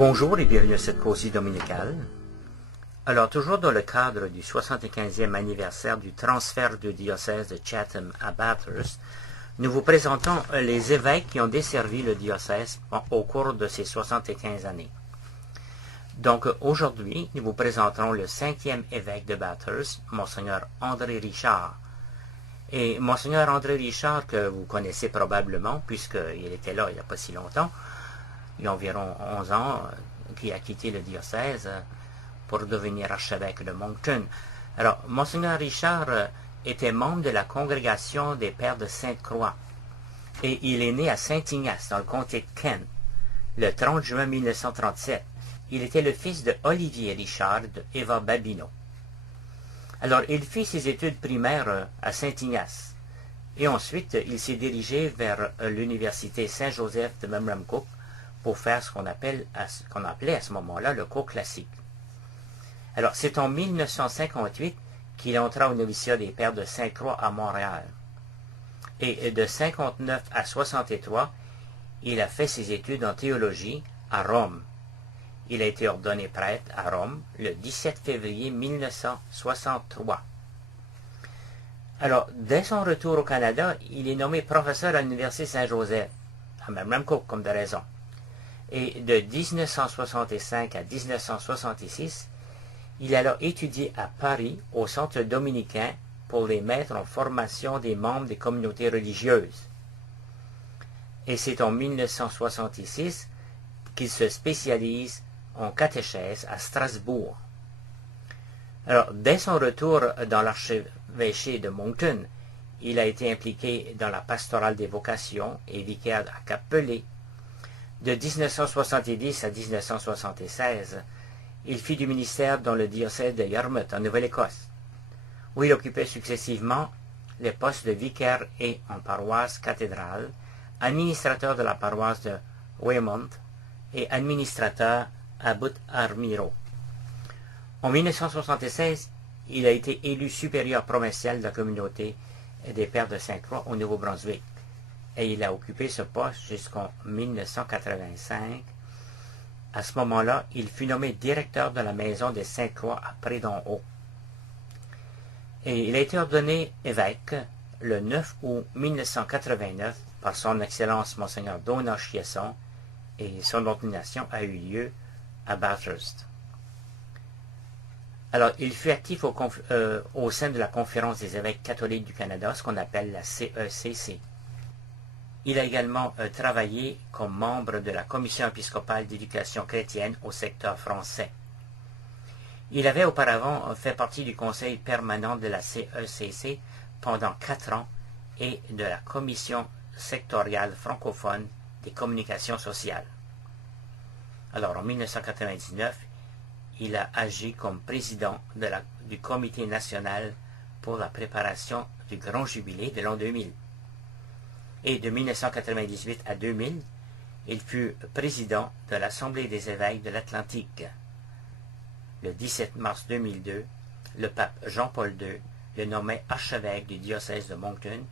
Bonjour et bienvenue à cette causerie dominicale. Alors, toujours dans le cadre du 75e anniversaire du transfert du diocèse de Chatham à Bathurst, nous vous présentons les évêques qui ont desservi le diocèse au cours de ces 75 années. Donc, aujourd'hui, nous vous présenterons le 5e évêque de Bathurst, Monseigneur André Richard. Et Monseigneur André Richard, que vous connaissez probablement, puisqu'il était là il n'y a pas si longtemps, il y a environ 11 ans, qui a quitté le diocèse pour devenir archevêque de Moncton. Alors, Monseigneur Richard était membre de la congrégation des Pères de Sainte-Croix, et il est né à Saint-Ignace, dans le comté de Kent, le 30 juin 1937. Il était le fils de Olivier Richard et de Eva Babineau. Alors, il fit ses études primaires à Saint-Ignace, et ensuite, il s'est dirigé vers l'université Saint-Joseph de Memramcook pour faire ce qu'on appelait à ce moment-là le cours classique. Alors, c'est en 1958 qu'il entra au noviciat des Pères de Sainte-Croix à Montréal. Et de 59 à 63, il a fait ses études en théologie à Rome. Il a été ordonné prêtre à Rome le 17 février 1963. Alors, dès son retour au Canada, il est nommé professeur à l'Université Saint-Joseph, à Memramcook comme de raison. Et de 1965 à 1966, il alla étudier à Paris au Centre dominicain pour les mettre en formation des membres des communautés religieuses. Et c'est en 1966 qu'il se spécialise en catéchèse à Strasbourg. Alors, dès son retour dans l'archevêché de Moncton, il a été impliqué dans la pastorale des vocations et vicaire à Cap-Pelé. De 1970 à 1976, il fit du ministère dans le diocèse de Yarmouth, en Nouvelle-Écosse, où il occupait successivement les postes de vicaire et en paroisse cathédrale, administrateur de la paroisse de Weymouth et administrateur à Bout-Armiro. En 1976, il a été élu supérieur provincial de la communauté des Pères de Sainte-Croix au Nouveau-Brunswick, et il a occupé ce poste jusqu'en 1985. À ce moment-là, il fut nommé directeur de la maison des Sainte-Croix à Prédon-Haut. Et il a été ordonné évêque le 9 août 1989 par son Excellence Monseigneur Donat Chiasson, et son ordination a eu lieu à Bathurst. Alors, il fut actif au sein de la Conférence des évêques catholiques du Canada, ce qu'on appelle la CECC. Il a également travaillé comme membre de la Commission épiscopale d'éducation chrétienne au secteur français. Il avait auparavant fait partie du conseil permanent de la CECC pendant 4 ans et de la Commission sectoriale francophone des communications sociales. Alors, en 1999, il a agi comme président du Comité national pour la préparation du Grand Jubilé de l'an 2000. Et de 1998 à 2000, il fut président de l'Assemblée des évêques de l'Atlantique. Le 17 mars 2002, le pape Jean-Paul II le nommait archevêque du diocèse de Moncton,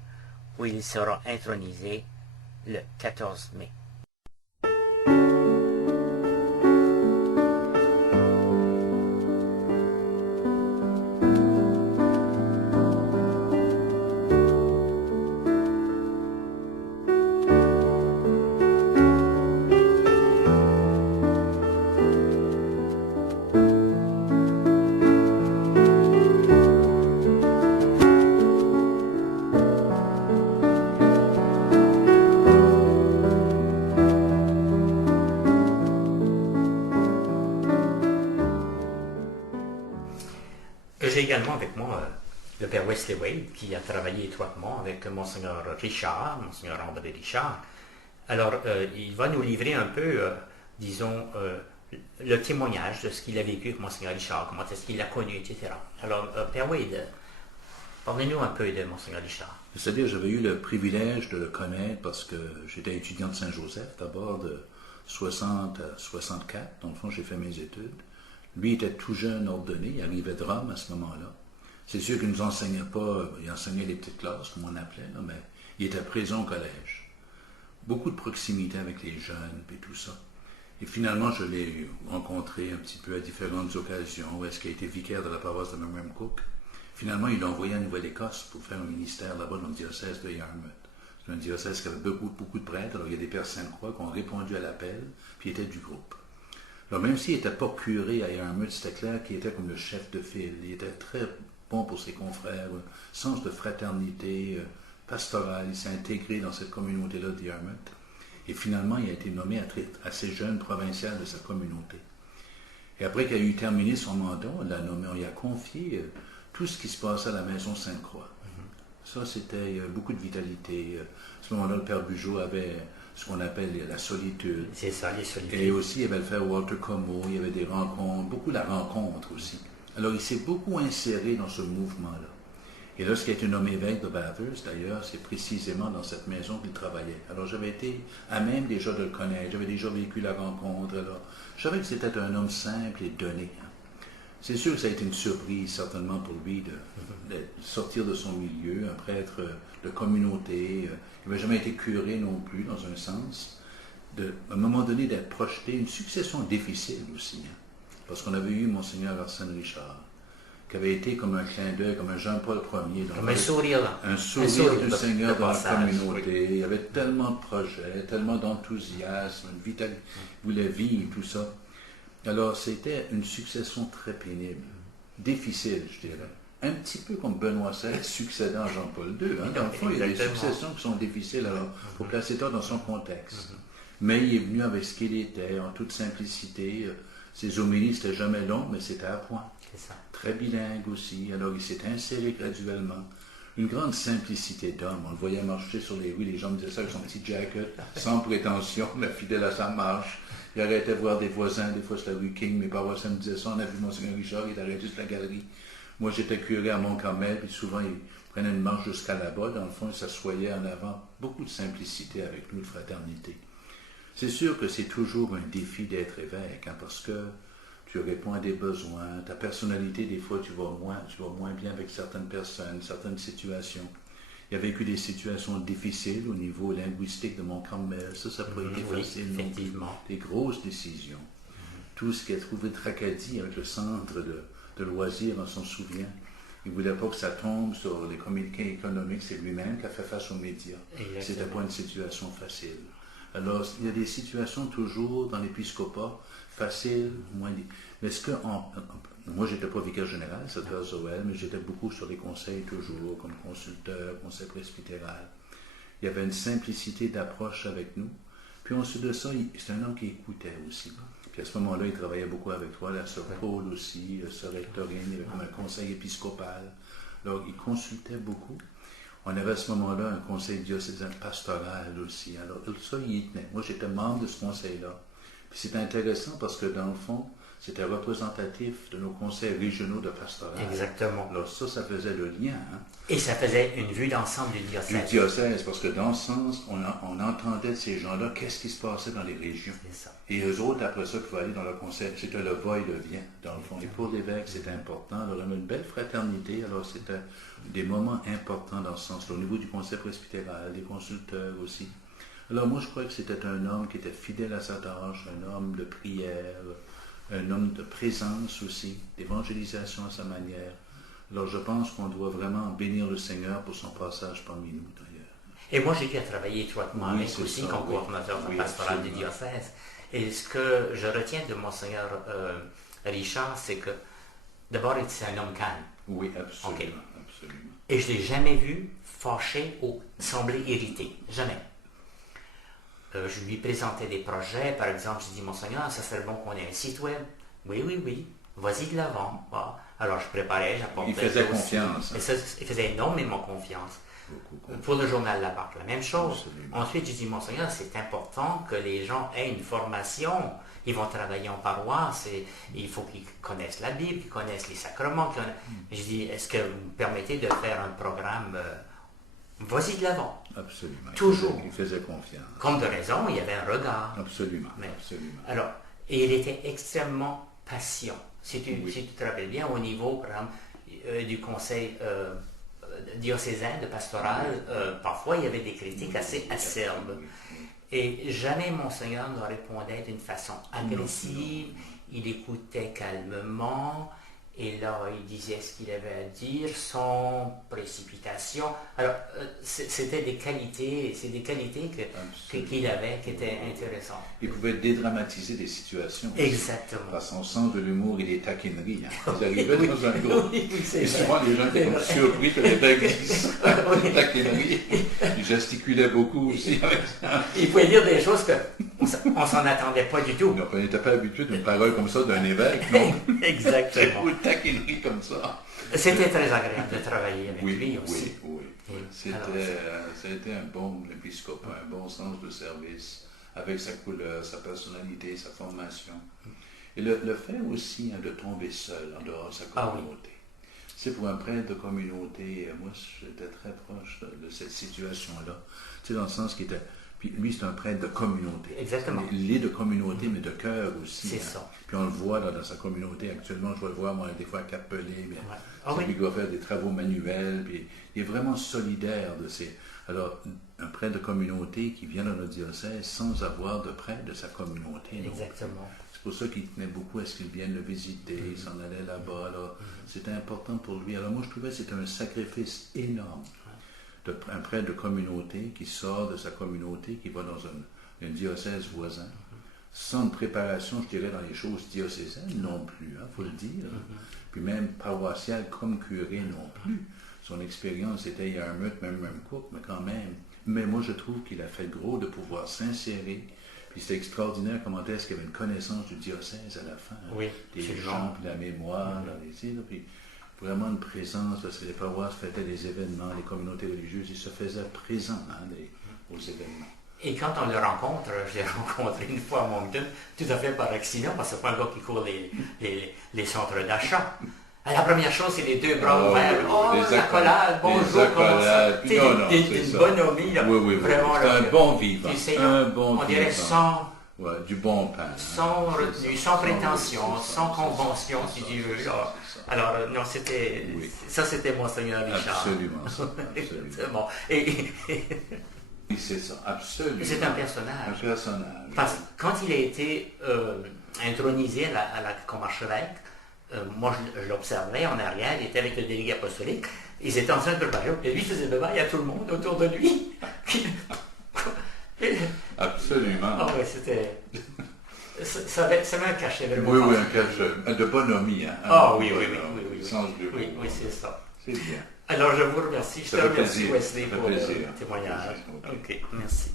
où il sera intronisé le 14 mai. J'ai également avec moi le père Wesley Wade, qui a travaillé étroitement avec Monseigneur Richard, Monseigneur André Richard. Alors, il va nous livrer un peu, disons, le témoignage de ce qu'il a vécu avec Monseigneur Richard, comment est-ce qu'il l'a connu, etc. Alors, père Wade, parlez-nous un peu de Monseigneur Richard. C'est-à-dire, j'avais eu le privilège de le connaître parce que j'étais étudiant de Saint-Joseph, d'abord de 60 à 64. Dans le fond, j'ai fait mes études. Lui était tout jeune ordonné, il arrivait de Rome à ce moment-là. C'est sûr qu'il ne nous enseignait pas, il enseignait les petites classes, comme on appelait, là, mais il était présent au collège. Beaucoup de proximité avec les jeunes et tout ça. Et finalement, je l'ai rencontré un petit peu à différentes occasions, où est-ce qu'il a été vicaire de la paroisse de Memram Cook. Finalement, il l'a envoyé à Nouvelle-Écosse pour faire un ministère là-bas dans le diocèse de Yarmouth. C'est un diocèse qui avait beaucoup de prêtres, alors il y a des pères Sainte-Croix qui ont répondu à l'appel, puis étaient du groupe. Alors même s'il n'était pas curé à Yarmouth, c'était clair qu'il était comme le chef de file. Il était très bon pour ses confrères, sens de fraternité, pastoral. Il s'est intégré dans cette communauté-là de Yarmouth. Et finalement, il a été nommé assez jeune provincial de sa communauté. Et après qu'il a eu terminé son mandat, on l'a nommé, on lui a confié tout ce qui se passait à la maison Sainte-Croix. Ça, c'était beaucoup de vitalité. À ce moment-là, le Père Bugeaud avait ce qu'on appelle la solitude. C'est ça, les solitudes. Et aussi, il y avait le Frère Walter Como, il y avait des rencontres, beaucoup la rencontre aussi. Alors, il s'est beaucoup inséré dans ce mouvement-là. Et lorsqu'il a été nommé évêque de Bathurst, d'ailleurs, c'est précisément dans cette maison qu'il travaillait. Alors, j'avais été à même déjà de le connaître, j'avais déjà vécu la rencontre. Alors, je savais que c'était un homme simple et donné. C'est sûr que ça a été une surprise, certainement, pour lui, de sortir de son milieu, un prêtre de communauté. Il n'avait jamais été curé non plus, dans un sens. À un moment donné, d'être projeté, une succession difficile aussi. Parce qu'on avait eu Monseigneur Arsène Richard, qui avait été comme un clin d'œil, comme un Jean-Paul Ier. Comme un sourire. Un sourire du Seigneur dans la communauté. Oui. Il y avait tellement de projets, tellement d'enthousiasme, une vitalité, il voulait vivre, tout ça. Alors, c'était une succession très pénible, difficile, je dirais. Un petit peu comme Benoît XVI succédant à Jean-Paul II. Hein. Dans le fond, il y a des successions qui sont difficiles. Alors, il faut placer ça dans son contexte. Mais il est venu avec ce qu'il était, en toute simplicité. Ses homélies, c'était jamais long, mais c'était à point. C'est ça. Très bilingue aussi. Alors, il s'est inséré graduellement. Une grande simplicité d'homme. On le voyait marcher sur les rues. Les gens me disaient ça avec son petit jacket, sans prétention, mais fidèle à sa marche. Il arrêtait de voir des voisins, des fois sur la rue King, mes paroissiens me disaient ça, on a vu Monseigneur Richard, il arrêtait sur la galerie. Moi j'étais curé à Mont-Carmel, puis souvent il prenait une marche jusqu'à là-bas, dans le fond il s'assoyait en avant. Beaucoup de simplicité avec nous, de fraternité. C'est sûr que c'est toujours un défi d'être évêque, hein, parce que tu réponds à des besoins, ta personnalité, des fois tu vas moins bien avec certaines personnes, certaines situations. Il a vécu des situations difficiles au niveau linguistique de Mont-Carmel. Ça n'a pas été facile. Effectivement. Des grosses décisions. Tout ce qu'il a trouvé de tracadie avec le centre de loisirs, on s'en souvient. Il ne voulait pas que ça tombe sur les communiqués économiques. C'est lui-même qui a fait face aux médias. Ce n'était pas une situation facile. Alors, il y a des situations toujours dans l'épiscopat, faciles, moins... Mais ce que... Moi, je n'étais pas vicaire général, c'était à Zoël, mais j'étais beaucoup sur les conseils toujours, comme consulteur, conseil presbytéral. Il y avait une simplicité d'approche avec nous. Puis ensuite de ça, c'est un homme qui écoutait aussi. Puis à ce moment-là, il travaillait beaucoup avec toi, la sœur Paul aussi, la sœur Hectorine, il y avait comme un conseil épiscopal. Alors, il consultait beaucoup. On avait à ce moment-là un conseil diocésain pastoral aussi. Alors, ça, il y tenait. Moi, j'étais membre de ce conseil-là. Puis c'est intéressant parce que dans le fond, c'était représentatif de nos conseils régionaux de pastoral. Exactement. Alors ça faisait le lien. Hein. Et ça faisait une vue d'ensemble du diocèse. Du diocèse, parce que dans ce sens, on entendait de ces gens-là qu'est-ce qui se passait dans les régions. C'est ça. Et eux autres, après ça, qui pouvaient aller dans le conseil, c'était le va et le vient, dans le fond. Et pour l'évêque, c'était important. Alors, on avait une belle fraternité. Alors, c'était des moments importants dans ce sens-là. Au niveau du conseil presbytéral, des consulteurs aussi. Alors, moi, je crois que c'était un homme qui était fidèle à sa tâche, un homme de prière, un homme de présence aussi, d'évangélisation à sa manière. Alors je pense qu'on doit vraiment bénir le Seigneur pour son passage parmi nous d'ailleurs. Et moi j'ai eu à travailler étroitement avec aussi comme coordonnateur pastoral du diocèse. Et ce que je retiens de Monseigneur Richard, c'est que d'abord c'est un homme calme. Oui, absolument. Okay. Absolument. Et je ne l'ai jamais vu fâché ou semblé irrité. Jamais. Je lui présentais des projets, par exemple, je dis, Monseigneur, ça serait bon qu'on ait un site web. Oui, vas-y de l'avant. Bon. Alors je préparais, j'apportais. Il faisait confiance. Et ça, il faisait énormément confiance. Pour le journal La Barque, la même chose. Absolument. Ensuite, je dis, Monseigneur, c'est important que les gens aient une formation. Ils vont travailler en paroisse, et il faut qu'ils connaissent la Bible, qu'ils connaissent les sacrements. Je dis, est-ce que vous me permettez de faire un programme vas-y de l'avant. Absolument. Toujours. Il faisait confiance. Comme de raison, il y avait un regard. Absolument. Mais, absolument. Alors, et il était extrêmement patient. Si tu te rappelles bien, au niveau, par exemple, du conseil diocésain de pastoral, parfois il y avait des critiques assez acerbes. Et jamais Monseigneur ne répondait d'une façon agressive, il écoutait calmement, et là il disait ce qu'il avait à dire sans précipitation. Alors c'était des qualités, c'est des qualités qu'il avait qui étaient intéressantes. Il pouvait dédramatiser des situations. Exactement. Par son sens de l'humour et des taquineries. Hein. Ils arrivaient dans un groupe. Et souvent les gens étaient surpris de les taquineries. Il gesticulait beaucoup aussi avec ça. Il pouvait dire des choses qu'on s'en attendait pas du tout. Donc, on n'était pas habitué d'une parole comme ça d'un évêque, non? Exactement. Ou de taquinerie comme ça. C'était très agréable de travailler avec lui aussi. Oui. C'était un bon épiscope, un bon sens de service, avec sa couleur, sa personnalité, sa formation. Et le fait aussi de tomber seul en dehors de sa communauté. C'est pour un prêtre de communauté, moi j'étais très proche de cette situation-là. Tu sais, dans le sens qu'il était... Puis lui, c'est un prêtre de communauté. Exactement. Il est de communauté, mais de cœur aussi. C'est ça. Puis on le voit dans sa communauté actuellement. Je le vois, moi, des fois, à Cap-Pelé. C'est lui qui va faire des travaux manuels. Puis il est vraiment solidaire de ces... Alors, un prêtre de communauté qui vient dans notre diocèse sans avoir de prêtre de sa communauté. Exactement. C'est pour ça qu'il tenait beaucoup à ce qu'il vienne le visiter. Il s'en allait là-bas. Là. C'était important pour lui. Alors moi, je trouvais que c'était un sacrifice énorme. Un prêtre de communauté qui sort de sa communauté, qui va dans un diocèse voisin, sans une préparation, je dirais, dans les choses diocésaines non plus, faut le dire. Puis même paroissial comme curé non plus. Son expérience était Yarmouth, même Cook, mais quand même. Mais moi, je trouve qu'il a fait gros de pouvoir s'insérer. Puis c'est extraordinaire comment est-ce qu'il y avait une connaissance du diocèse à la fin. Oui, des chants, puis la mémoire, puis vraiment une présence, parce que les paroisses fêtaient des événements, les communautés religieuses, ils se faisaient présents aux événements. Et quand on le rencontre, je l'ai rencontré une fois à Moncton, tout à fait par accident, parce que c'est pas un gars qui court les centres d'achat. La première chose, c'est les deux bras ouverts. Les accolades, bonjour, comment ça? Une bonhomie, là. Oui, vraiment. C'est un bon vivant. On dirait sans... Ouais, du bon pain. Sans retenue, sans prétention, sans convention, si tu veux. Alors, non, c'était... Oui. Ça, c'était Monseigneur Richard. Absolument. Oui, c'est ça, absolument. C'est un personnage. Un personnage. Parce que quand il a été intronisé à la Comarchevêque, moi, je l'observais en arrière, il était avec le délégué apostolique, ils étaient en train de préparer, et lui faisait le bail à tout le monde autour de lui. Absolument. Ah oui, c'était... Ça m'a caché vraiment. Oui, un cachet. De bonhomie. Oui. Oui, c'est ça. C'est bien. Alors, je vous remercie. Je te remercie, plaisir. Wesley, pour le témoignage. Ok, merci.